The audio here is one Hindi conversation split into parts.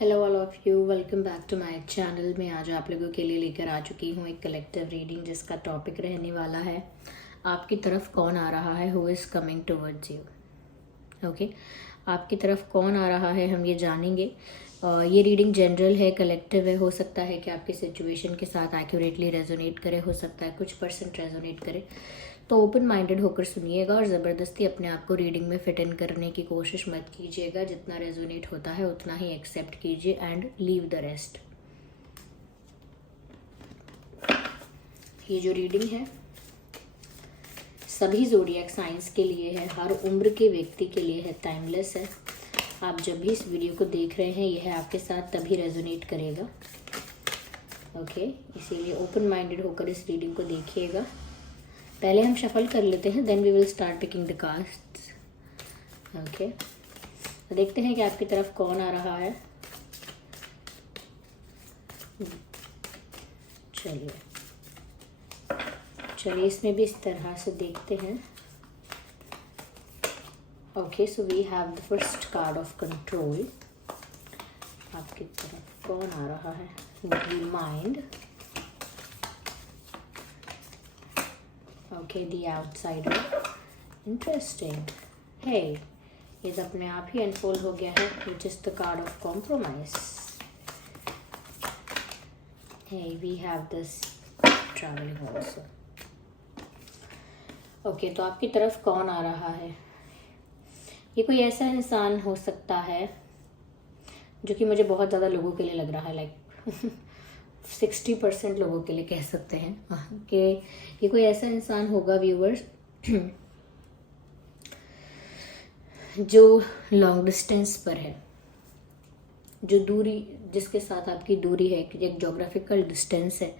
Hello all of you, welcome back to my channel. मैं आज आप लोगों के लिए लेकर आ चुकी हूँ एक कलेक्टिव रीडिंग जिसका टॉपिक रहने वाला है आपकी तरफ कौन आ रहा है, who is coming towards you. Okay, आपकी तरफ कौन आ रहा है हम ये जानेंगे। ये रीडिंग जनरल है, कलेक्टिव है। हो सकता है कि आपकी सिचुएशन के साथ एक्यूरेटली रेजोनेट करे, हो सकता है कुछ परसेंट रेजोनेट करे। तो ओपन माइंडेड होकर सुनिएगा और ज़बरदस्ती अपने आप को रीडिंग में फिट इन करने की कोशिश मत कीजिएगा। जितना रेजोनेट होता है उतना ही एक्सेप्ट कीजिए एंड लीव द रेस्ट। ये जो रीडिंग है सभी ज़ोडिएक साइंस के लिए है, हर उम्र के व्यक्ति के लिए है, टाइमलेस है। आप जब भी इस वीडियो को देख रहे हैं यह आपके साथ तभी रेजोनेट करेगा। ओके, इसीलिए ओपन माइंडेड होकर इस रीडिंग को देखिएगा। पहले हम शफल कर लेते हैं, then we will start picking the cards. Okay, तो देखते हैं कि आपकी तरफ कौन आ रहा है। चलिए इसमें भी इस तरह से देखते हैं। Okay, so we have the first card of control. आपकी तरफ कौन आ रहा है? The mind. Okay, the outsider. Interesting है, ये तो अपने आप ही अनफोल्ड हो गया है, which is the card of compromise. Hey, we have this traveling also. Okay, तो आपकी तरफ कौन आ रहा है? ये कोई ऐसा इंसान हो सकता है जो कि मुझे बहुत ज़्यादा लोगों के लिए लग रहा है, लाइक 60% लोगों के लिए कह सकते हैं कि ये कोई ऐसा इंसान होगा व्यूअर्स जो लॉन्ग डिस्टेंस पर है, जो दूरी जिसके साथ आपकी दूरी है, एक जोग्राफिकल डिस्टेंस है।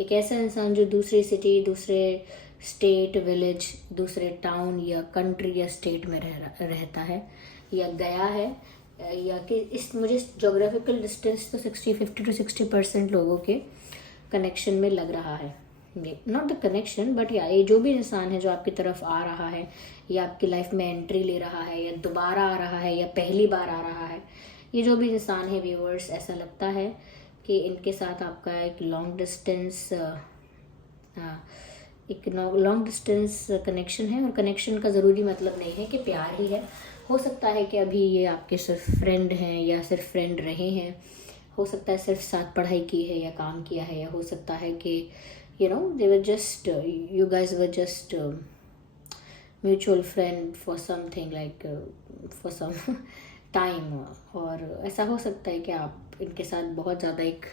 एक ऐसा इंसान जो दूसरी सिटी, दूसरे स्टेट, विलेज, दूसरे टाउन या कंट्री या स्टेट में रहता है या गया है, या कि इस मुझे जोग्राफिकल डिस्टेंस तो 50 to 60% लोगों के कनेक्शन में लग रहा है। ये नॉट द कनेक्शन बट या ये जो भी इंसान है जो आपकी तरफ आ रहा है या आपकी लाइफ में एंट्री ले रहा है या दोबारा आ रहा है या पहली बार आ रहा है, ये जो भी इंसान है व्यूअर्स, ऐसा लगता है कि इनके साथ आपका एक लॉन्ग डिस्टेंस कनेक्शन है। और कनेक्शन का ज़रूरी मतलब नहीं है कि प्यार ही है। हो सकता है कि अभी ये आपके सिर्फ फ्रेंड हैं या सिर्फ फ्रेंड रहे हैं, हो सकता है सिर्फ साथ पढ़ाई की है या काम किया है, या हो सकता है कि they were just you guys were just mutual friend for something, like for some time. और ऐसा हो सकता है कि आप इनके साथ बहुत ज़्यादा एक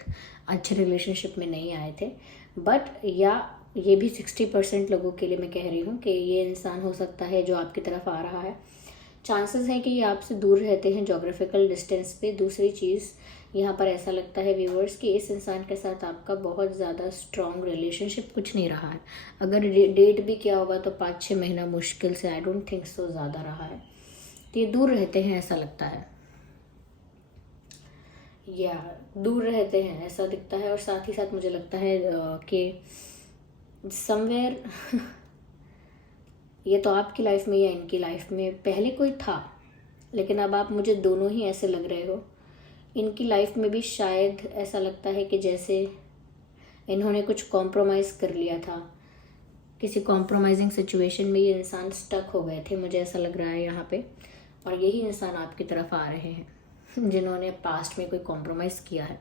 अच्छे रिलेशनशिप में नहीं आए थे, बट या ये भी 60% लोगों के लिए मैं कह रही हूँ कि ये इंसान हो सकता है जो आपकी तरफ आ रहा है। चांसेस हैं कि ये आपसे दूर रहते हैं जोग्राफिकल डिस्टेंस पे। दूसरी चीज़ यहाँ पर ऐसा लगता है व्यूअर्स कि इस इंसान के साथ आपका बहुत ज़्यादा स्ट्रॉन्ग रिलेशनशिप कुछ नहीं रहा है। अगर डेट भी किया होगा तो 5-6 महीना मुश्किल से, आई डोंट थिंक सो ज़्यादा रहा है। तो ये दूर रहते हैं ऐसा लगता है, या दूर रहते हैं ऐसा दिखता है। और साथ ही साथ मुझे लगता है कि समवेयर ये तो आपकी लाइफ में या इनकी लाइफ में पहले कोई था, लेकिन अब आप मुझे दोनों ही ऐसे लग रहे हो। इनकी लाइफ में भी शायद ऐसा लगता है कि जैसे इन्होंने कुछ कॉम्प्रोमाइज़ कर लिया था, किसी कॉम्प्रोमाइजिंग सिचुएशन में ये इंसान स्टक हो गए थे, मुझे ऐसा लग रहा है यहाँ पे। और यही इंसान आपकी तरफ आ रहे हैं जिन्होंने पास्ट में कोई कॉम्प्रोमाइज़ किया है।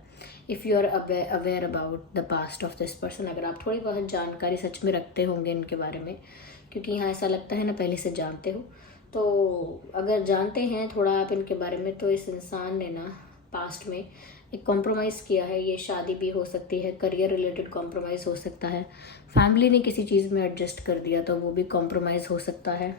If you are aware about the past of this person, अगर आप थोड़ी बहुत जानकारी सच में रखते होंगे इनके बारे में, क्योंकि यहाँ ऐसा लगता है ना पहले से जानते हो, तो अगर जानते हैं थोड़ा आप इनके बारे में, तो इस इंसान ने ना पास्ट में एक कॉम्प्रोमाइज़ किया है। ये शादी भी हो सकती है, करियर रिलेटेड कॉम्प्रोमाइज़ हो सकता है, फैमिली ने किसी चीज़ में एडजस्ट कर दिया तो वो भी कॉम्प्रोमाइज़ हो सकता है।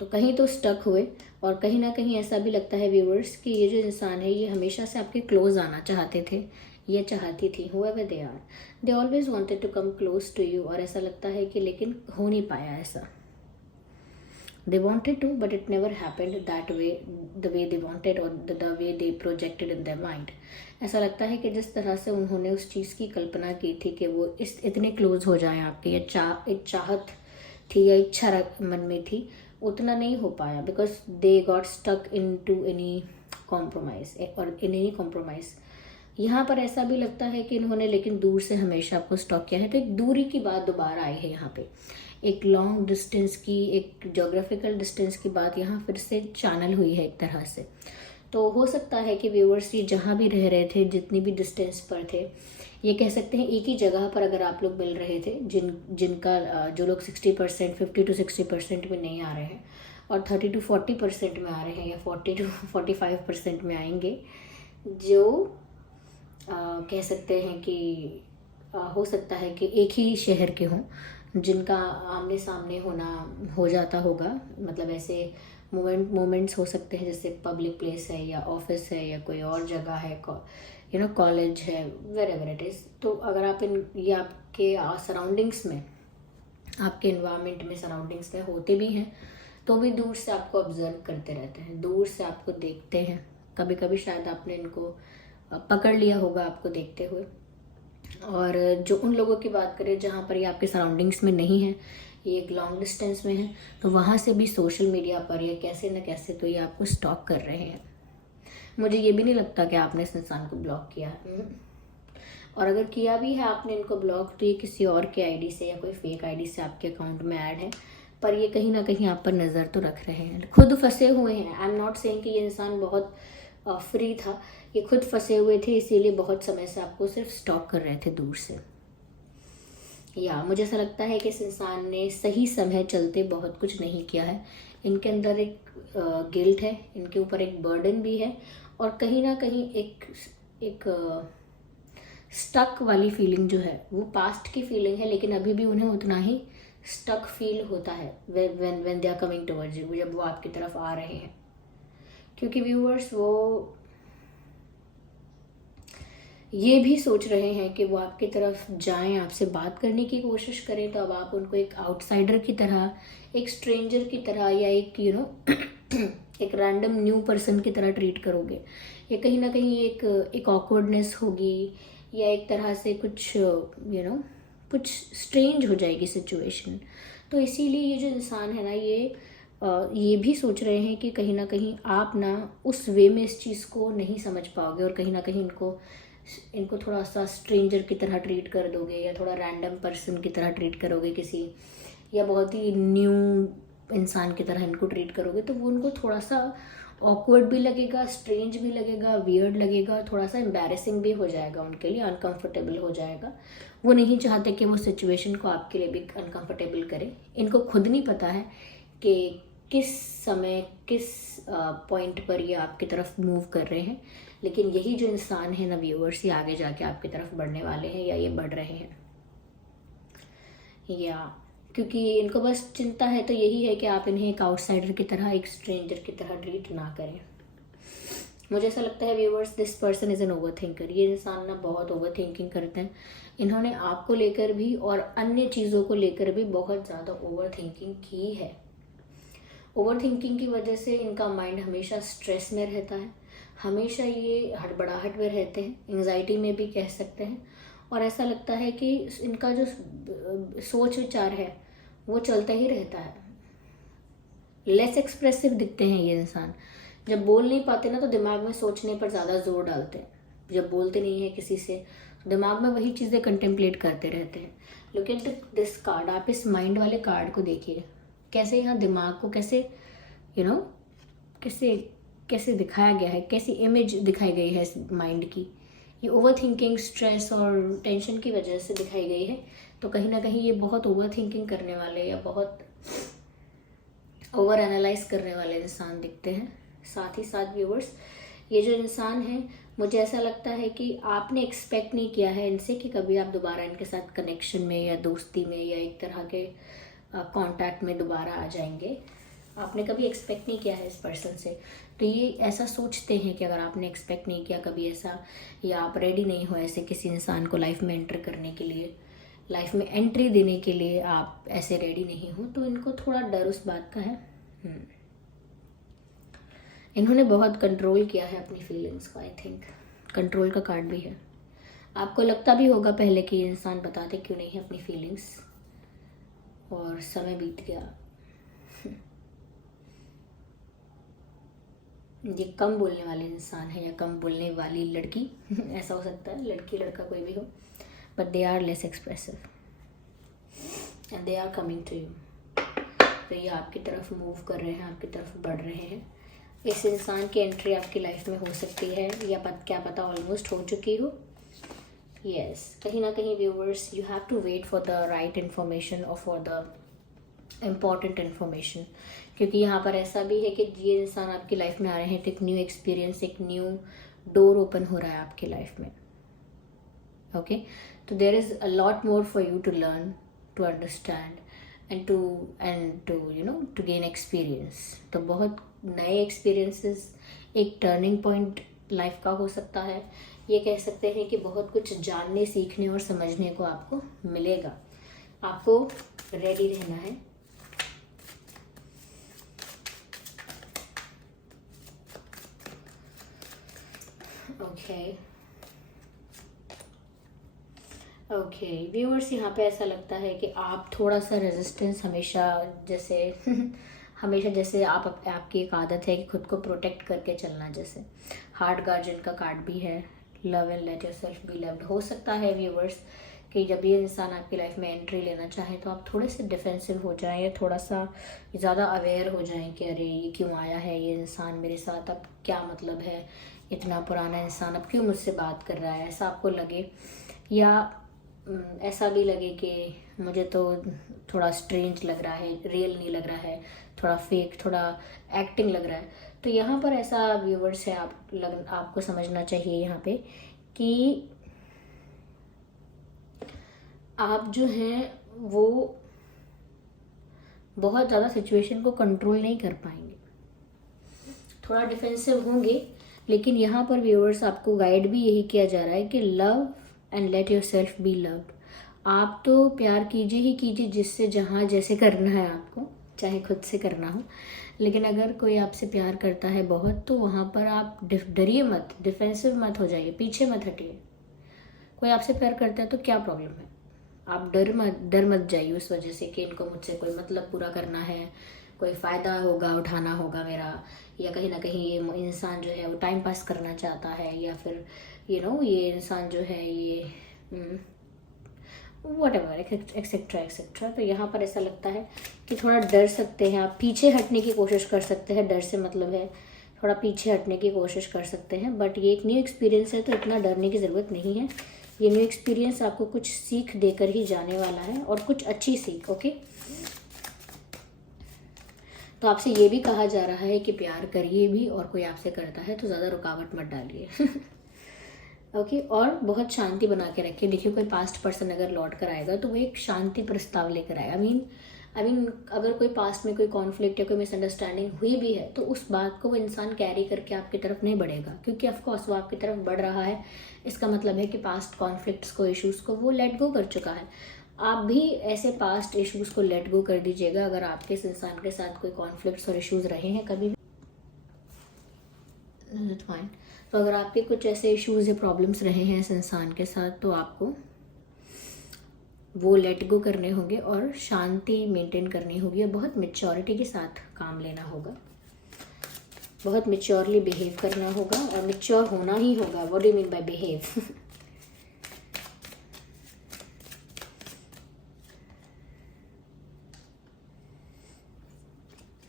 तो कहीं तो स्टक हुए, और कहीं ना कहीं ऐसा भी लगता है व्यूअर्स कि ये जो इंसान है ये हमेशा से आपके क्लोज आना चाहते थे, ये चाहती थी, whoever they are, they always wanted to come close to you। और ऐसा लगता है कि लेकिन हो नहीं पाया ऐसा। They wanted to, but it never happened that way, the way they wanted or the way they projected in their mind। ऐसा लगता है कि जिस तरह से उन्होंने उस चीज़ की कल्पना की थी कि वो इतने क्लोज हो जाएं आपके, या एक चाहत थी या इच्छा मन में थी, उतना नहीं हो पाया, because they got stuck into any compromise, और नहीं कॉम्प्रोमाइज़, यहाँ पर ऐसा भी लगता है कि इन्होंने लेकिन दूर से हमेशा आपको स्टॉक किया है। तो एक दूरी की बात दोबारा आई है यहाँ पे, एक लॉन्ग डिस्टेंस की, एक जोग्राफिकल डिस्टेंस की बात यहाँ फिर से चैनल हुई है एक तरह से। तो हो सकता है कि व्यूअर्स ये जहाँ भी रह रहे थे, जितनी भी डिस्टेंस पर थे, ये कह सकते हैं एक ही जगह पर अगर आप लोग मिल रहे थे, जिनका जो लोग 60%, 50 to 60% में नहीं आ रहे हैं और 30 to 40% में आ रहे हैं, या 40 to 45% में आएंगे, जो कह सकते हैं कि हो सकता है कि एक ही शहर के हों, जिनका आमने सामने होना हो जाता होगा। मतलब ऐसे मोमेंट्स हो सकते हैं, जैसे पब्लिक प्लेस है या ऑफिस है या कोई और जगह है, कॉलेज है, वेरेवर इट इज़। तो अगर आप ये आपके सराउंडिंग्स में, आपके इन्वायरमेंट में, सराउंडिंग्स में होते भी हैं, तो भी दूर से आपको ऑब्जर्व करते रहते हैं, दूर से आपको देखते हैं। कभी कभी शायद आपने इनको पकड़ लिया होगा आपको देखते हुए। और जो उन लोगों की बात करें जहाँ पर ये आपके सराउंडिंग्स में नहीं है, ये एक लॉन्ग डिस्टेंस में है, तो वहाँ से भी सोशल मीडिया पर या कैसे न कैसे तो ये आपको स्टॉक कर रहे हैं। मुझे ये भी नहीं लगता कि आपने इस इंसान को ब्लॉक किया है, और अगर किया भी है आपने इनको ब्लॉक, तो ये किसी और के आईडी से या कोई फेक आईडी से आपके अकाउंट में ऐड है, पर ये कहीं ना कहीं आप पर नज़र तो रख रहे हैं, खुद फंसे हुए हैं। आई एम नॉट सेइंग कि ये इंसान बहुत फ्री था, ये खुद फंसे हुए थे, इसीलिए बहुत समय से आपको सिर्फ स्टॉक कर रहे थे दूर से। या मुझे ऐसा लगता है कि इस इंसान ने सही समय चलते बहुत कुछ नहीं किया है। इनके अंदर एक गिल्ट है, इनके ऊपर एक बर्डन भी है, और कहीं ना कहीं एक स्टक वाली फीलिंग जो है, वो पास्ट की फीलिंग है, लेकिन अभी भी उन्हें उतना ही स्टक फील होता है when they are coming towards you, जब वो आपकी तरफ आ रहे हैं। क्योंकि व्यूअर्स वो ये भी सोच रहे हैं कि वो आपकी तरफ जाएं, आपसे बात करने की कोशिश करें, तो अब आप उनको एक आउटसाइडर की तरह, एक स्ट्रेंजर की तरह, या एक एक रैंडम न्यू पर्सन की तरह ट्रीट करोगे। ये कहीं ना कहीं एक ऑकवर्डनेस होगी, या एक तरह से कुछ कुछ स्ट्रेंज हो जाएगी सिचुएशन। तो इसीलिए ये जो इंसान है ना, ये भी सोच रहे हैं कि कहीं ना कहीं आप ना उस वे में इस चीज़ को नहीं समझ पाओगे, और कहीं ना कहीं इनको थोड़ा सा स्ट्रेंजर की तरह ट्रीट कर दोगे, या थोड़ा रैंडम पर्सन की तरह ट्रीट करोगे किसी, या बहुत ही न्यू इंसान की तरह इनको ट्रीट करोगे, तो वो उनको थोड़ा सा ऑकवर्ड भी लगेगा, स्ट्रेंज भी लगेगा, वियर्ड लगेगा, थोड़ा सा एम्बैरेसिंग भी हो जाएगा उनके लिए, अनकंफर्टेबल हो जाएगा। वो नहीं चाहते कि वो सिचुएशन को आपके लिए भी अनकंफर्टेबल करे। इनको खुद नहीं पता है कि किस समय, किस पॉइंट पर ये आपकी तरफ मूव कर रहे हैं, लेकिन यही जो इंसान है ना व्यूअर्स, ये आगे जाके आपकी तरफ बढ़ने वाले हैं, या ये बढ़ रहे हैं। या क्योंकि इनको बस चिंता है तो यही है कि आप इन्हें एक आउटसाइडर की तरह, एक स्ट्रेंजर की तरह ट्रीट ना करें। मुझे ऐसा लगता है viewers, this person is an over thinker. ये इंसान ना बहुत ओवर थिंकिंग करते हैं। इन्होंने आपको लेकर भी और अन्य चीज़ों को लेकर भी बहुत ज़्यादा ओवर थिंकिंग की है। ओवर थिंकिंग की वजह से इनका माइंड हमेशा स्ट्रेस में रहता है, हमेशा ये हड़बड़ाहट में रहते हैं, एंग्जाइटी में भी कह सकते हैं, और ऐसा लगता है कि इनका जो सोच विचार है वो चलता ही रहता है। लेस एक्सप्रेसिव दिखते हैं ये इंसान। जब बोल नहीं पाते ना, तो दिमाग में सोचने पर ज़्यादा जोर डालते हैं। जब बोलते नहीं है किसी से, तो दिमाग में वही चीज़ें कंटेम्पलेट करते रहते हैं। लुक एट दिस कार्ड, आप इस माइंड वाले कार्ड को देखिए, कैसे यहाँ दिमाग को कैसे कैसे दिखाया गया है, कैसी इमेज दिखाई गई है इस माइंड की। ये ओवर थिंकिंग, स्ट्रेस और टेंशन की वजह से दिखाई गई है। तो कहीं ना कहीं ये बहुत ओवर थिंकिंग करने वाले, या बहुत ओवर एनालाइज करने वाले इंसान दिखते हैं। साथ ही साथ व्यूअर्स, ये जो इंसान है, मुझे ऐसा लगता है कि आपने एक्सपेक्ट नहीं किया है इनसे कि कभी आप दोबारा इनके साथ कनेक्शन में, या दोस्ती में, या एक तरह के कांटेक्ट में दोबारा आ जाएंगे। आपने कभी एक्सपेक्ट नहीं किया है इस पर्सन से। तो ये ऐसा सोचते हैं कि अगर आपने एक्सपेक्ट नहीं किया कभी ऐसा, या आप रेडी नहीं हो ऐसे किसी इंसान को लाइफ में एंटर करने के लिए, लाइफ में एंट्री देने के लिए आप ऐसे रेडी नहीं हो, तो इनको थोड़ा डर उस बात का है। इन्होंने बहुत कंट्रोल किया है अपनी फीलिंग्स को। आई थिंक कंट्रोल का कार्ड भी है। आपको लगता भी होगा पहले कि ये इंसान बताते क्यों नहीं है अपनी फीलिंग्स, और समय बीत गया। ये कम बोलने वाले इंसान है या कम बोलने वाली लड़की ऐसा हो सकता है, लड़की लड़का कोई भी हो, but they are less expressive and they are coming to you. तो ये आपकी तरफ मूव कर रहे हैं, आपकी तरफ बढ़ रहे हैं। इस इंसान की एंट्री आपकी लाइफ में हो सकती है या क्या पता ऑलमोस्ट हो चुकी हो। यस, कहीं ना कहीं viewers, you have to wait for the right information और फॉर द इम्पॉर्टेंट इन्फॉर्मेशन, क्योंकि यहाँ पर ऐसा भी है कि ये इंसान आपकी लाइफ में आ रहे हैं तो एक न्यू एक्सपीरियंस, एक न्यू डोर ओपन हो रहा है आपकी लाइफ में। ओके, तो there is a lot more for you to learn, to understand and to you know to gain experience. तो बहुत नए एक्सपीरियंसेस एक टर्निंग पॉइंट लाइफ का हो सकता है। ये कह सकते हैं कि बहुत कुछ जानने, सीखने और समझने को आपको मिलेगा। आपको रेडी रहना है। ओके व्यूअर्स, यहाँ पे ऐसा लगता है कि आप थोड़ा सा रेजिस्टेंस हमेशा जैसे हमेशा जैसे आपकी एक आदत है कि खुद को प्रोटेक्ट करके चलना। जैसे हार्ट गार्जियन का कार्ड भी है, love and let yourself be loved. हो सकता है व्यूअर्स कि जब ये इंसान आपकी लाइफ में एंट्री लेना चाहे तो आप थोड़े से डिफेंसिव हो जाएं या थोड़ा सा ज़्यादा अवेयर हो जाएं कि अरे ये क्यों आया है ये इंसान मेरे साथ, अब क्या मतलब है, इतना पुराना इंसान अब क्यों मुझसे बात कर रहा है, ऐसा आपको लगे। या ऐसा भी लगे कि मुझे तो थोड़ा स्ट्रेंज लग रहा है, रियल नहीं लग रहा है, थोड़ा फेक, थोड़ा एक्टिंग लग रहा है। तो यहाँ पर ऐसा व्यूवर्स है, आपको समझना चाहिए यहाँ पे कि आप जो हैं वो बहुत ज़्यादा सिचुएशन को कंट्रोल नहीं कर पाएंगे, थोड़ा डिफेंसिव होंगे। लेकिन यहाँ पर व्यूअर्स आपको गाइड भी यही किया जा रहा है कि love and let your self be loved. आप तो प्यार कीजिए ही कीजिए जिससे जहाँ जैसे करना है आपको, चाहे खुद से करना हो। लेकिन अगर कोई आपसे प्यार करता है बहुत तो वहाँ पर आप डरिए मत, डिफेंसिव मत हो जाइए, पीछे मत हटिए। कोई आपसे प्यार करता है तो क्या प्रॉब्लम है, आप डर मत जाइए उस वजह से कि इनको मुझसे कोई मतलब पूरा करना है, कोई फ़ायदा होगा, उठाना होगा मेरा, या कहीं ना कहीं ये इंसान जो है वो टाइम पास करना चाहता है, या फिर ये इंसान जो है ये वट एवर एक्सेट्रा एक्सेट्रा। तो यहाँ पर ऐसा लगता है कि थोड़ा डर सकते हैं आप, पीछे हटने की कोशिश कर सकते हैं। डर से मतलब है थोड़ा पीछे हटने की कोशिश कर सकते हैं, बट ये एक न्यू एक्सपीरियंस है तो इतना डरने की ज़रूरत नहीं है। ये न्यू एक्सपीरियंस आपको कुछ सीख देकर ही जाने वाला है, और कुछ अच्छी सीख। ओके, तो आपसे ये भी कहा जा रहा है कि प्यार करिए भी, और कोई आपसे करता है तो ज़्यादा रुकावट मत डालिए। ओके, और बहुत शांति बना के रखिए। देखिए, कोई पास्ट पर्सन अगर लौट कर आएगा तो वो एक शांति प्रस्ताव लेकर आएगा। आई मीन अगर कोई पास्ट में कोई कॉन्फ्लिक्ट या कोई मिसअंडरस्टैंडिंग हुई भी है तो उस बात को वो इंसान कैरी करके आपकी तरफ नहीं बढ़ेगा, क्योंकि ऑफकोर्स वो आपकी तरफ बढ़ रहा है। इसका मतलब है कि पास्ट कॉन्फ्लिक्ट्स को, इश्यूज़ को वो लेट गो कर चुका है। आप भी ऐसे पास्ट इश्यूज़ को लेट गो कर दीजिएगा। अगर आपके इस इंसान के साथ कोई कॉन्फ्लिक्ट्स और इश्यूज़ रहे हैं कभी भी, फाइन। तो अगर आपके कुछ ऐसे इश्यूज़ या प्रॉब्लम्स रहे हैं इस इंसान के साथ तो आपको वो लेट गो करने होंगे और शांति मेंटेन करनी होगी, और बहुत मेच्योरिटी के साथ काम लेना होगा, बहुत मेच्योरली बिहेव करना होगा, और मेच्योर होना ही होगा। What do you mean by behave?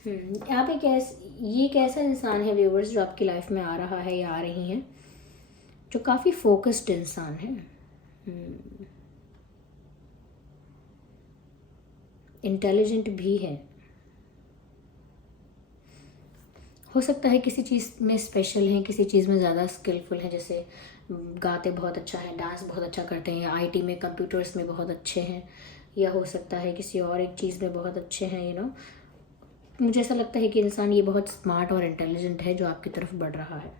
यहाँ पे ये कैसा इंसान है व्यूवर्स जो आपकी लाइफ में आ रहा है या आ रही हैं, जो काफ़ी फोकस्ड इंसान है, इंटेलिजेंट भी है। हो सकता है किसी चीज़ में स्पेशल हैं, किसी चीज़ में ज़्यादा स्किलफुल हैं, जैसे गाते बहुत अच्छा है, डांस बहुत अच्छा करते हैं, या आईटी में, कंप्यूटर्स में बहुत अच्छे हैं, या हो सकता है किसी और एक चीज़ में बहुत अच्छे हैं। मुझे ऐसा लगता है कि इंसान ये बहुत स्मार्ट और इंटेलिजेंट है जो आपकी तरफ बढ़ रहा है।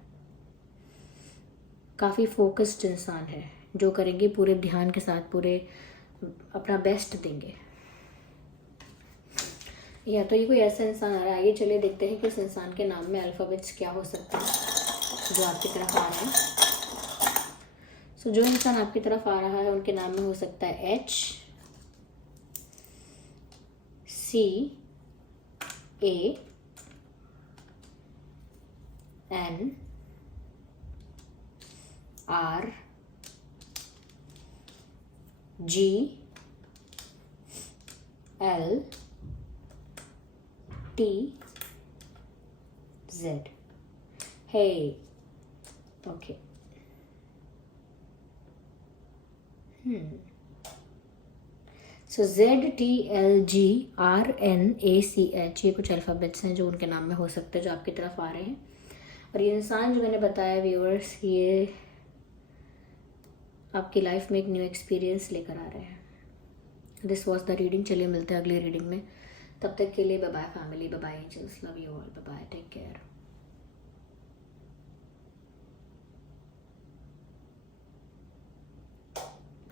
काफ़ी फोकस्ड इंसान है, जो करेंगे पूरे ध्यान के साथ, पूरे अपना बेस्ट देंगे। या तो ये कोई ऐसा इंसान आ रहा है। आइए चलिए देखते हैं कि उस इंसान के नाम में अल्फ़ाबेट्स क्या हो सकते हैं जो आपकी तरफ आ रहे हैं। सो जो इंसान आपकी तरफ आ रहा है उनके नाम में हो सकता है HCA N R G L T Z. Hey. Okay. सो ZTLGRNACH, ये कुछ अल्फ़ाबेट्स हैं जो उनके नाम में हो सकते हैं, जो आपकी तरफ आ रहे हैं। और ये इंसान जो मैंने बताया व्यूअर्स, ये आपकी लाइफ में एक न्यू एक्सपीरियंस लेकर आ रहे हैं। This was the reading. चलिए मिलते हैं अगली रीडिंग में। तब तक के लिए bye bye family, bye bye angels, love you all, bye bye, take care.